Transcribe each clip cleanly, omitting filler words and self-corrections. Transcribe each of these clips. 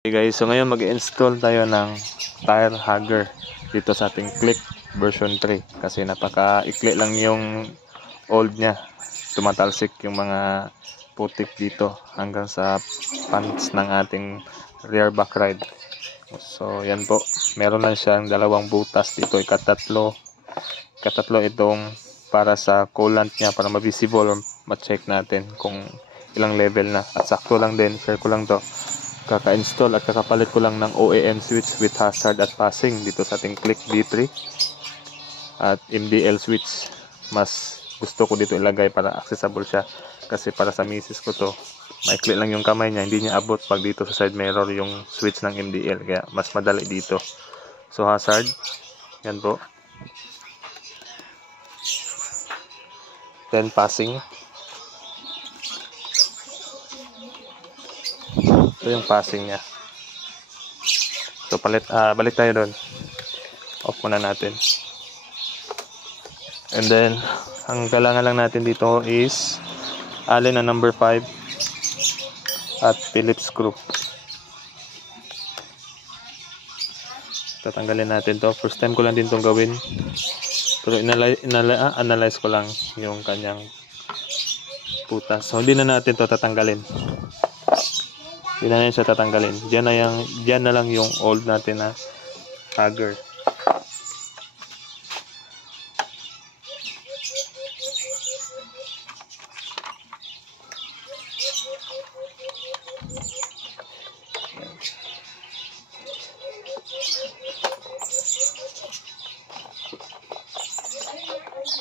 Okay guys, so ngayon mag-install tayo ng tire hugger dito sa ating Click version 3 kasi napaka-ikli lang yung old niya. Tumatalsik yung mga putik dito hanggang sa pants ng ating rear back ride. So yan po, meron lang siyang dalawang butas dito, ikatatlo itong para sa coolant niya, para ma-visible or ma-check natin kung ilang level na. At sakto lang din, share ko lang to, kaka-install at kakapalit ko lang ng OEM switch with hazard at passing dito sa ating Click D3 at MDL switch. Mas gusto ko dito ilagay para accessible siya kasi para sa misis ko to, maikli lang yung kamay niya, hindi niya abot pag dito sa side mirror yung switch ng MDL, kaya mas madali dito. So hazard, yan po, then passing, ito yung passing niya. So balik tayo doon, off muna natin. And then ang kailangan lang natin dito is allen na number 5 at Phillips screw. Tatanggalin natin to, first time ko lang din tong gawin, pero analyze ko lang yung kanyang putas. So hindi na natin to tatanggalin, hindi na natin siya tatanggalin. Diyan na lang yung old natin na hugger.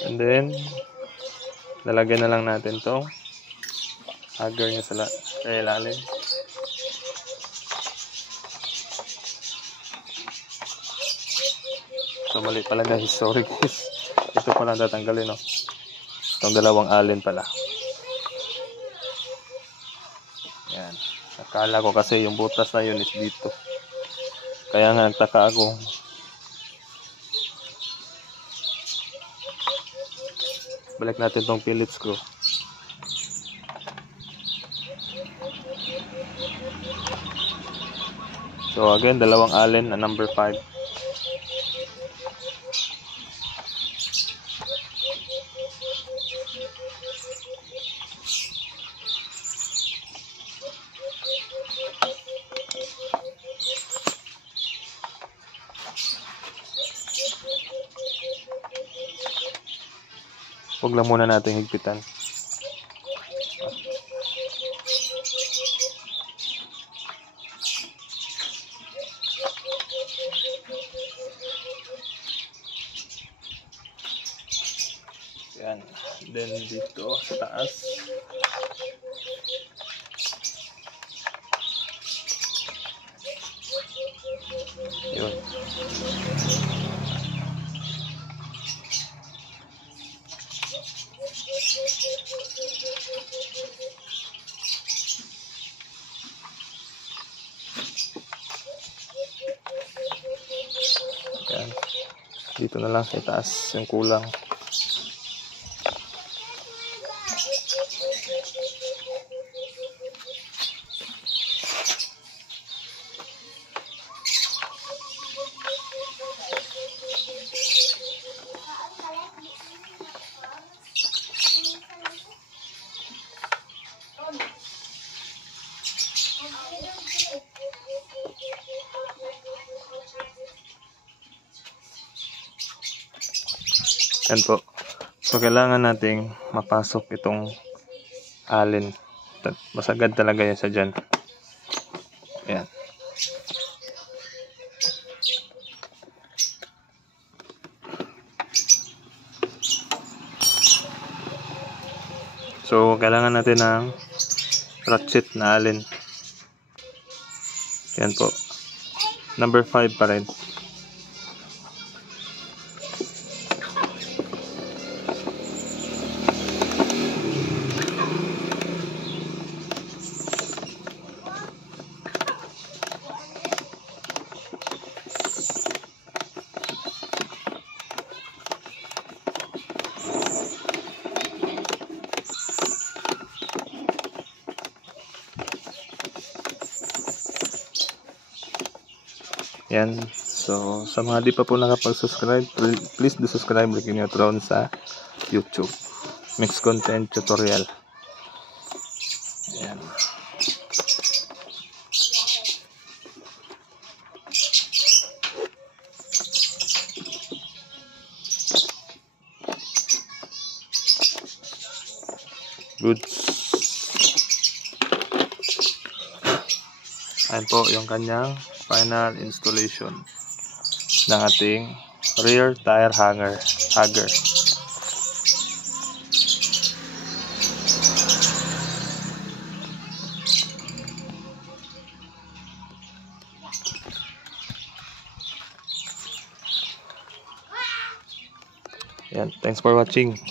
And then lalagyan na lang natin tong hugger niya sa ilalim. So mali pala guys, sorry guys, ito pala tatanggalin, no? Itong dalawang allen pala. Yan, akala ko kasi yung butas na yun is dito, kaya nga nagtaka ako. Balik natin tong Phillips screw. So again, dalawang allen na number 5. Huwag lang muna natin higpitan. Yan. Then dito sa taas, yun. Yan. Dito na lang sa taas yung kulang. Yan po. So kailangan nating mapasok itong allen. Masagad talaga yan sa dyan. Yan. So kailangan natin ng ratchet na allen. Yan po. Number 5 pa rin. Yan. So, sa mga di pa po nakapag-subscribe, please do subscribe. Like nyo ron sa YouTube. Mixed Content Tutorial. Yan. Good. Ayan po yung kanyang final installation ng ating rear tire hanger. Yan. Thanks for watching.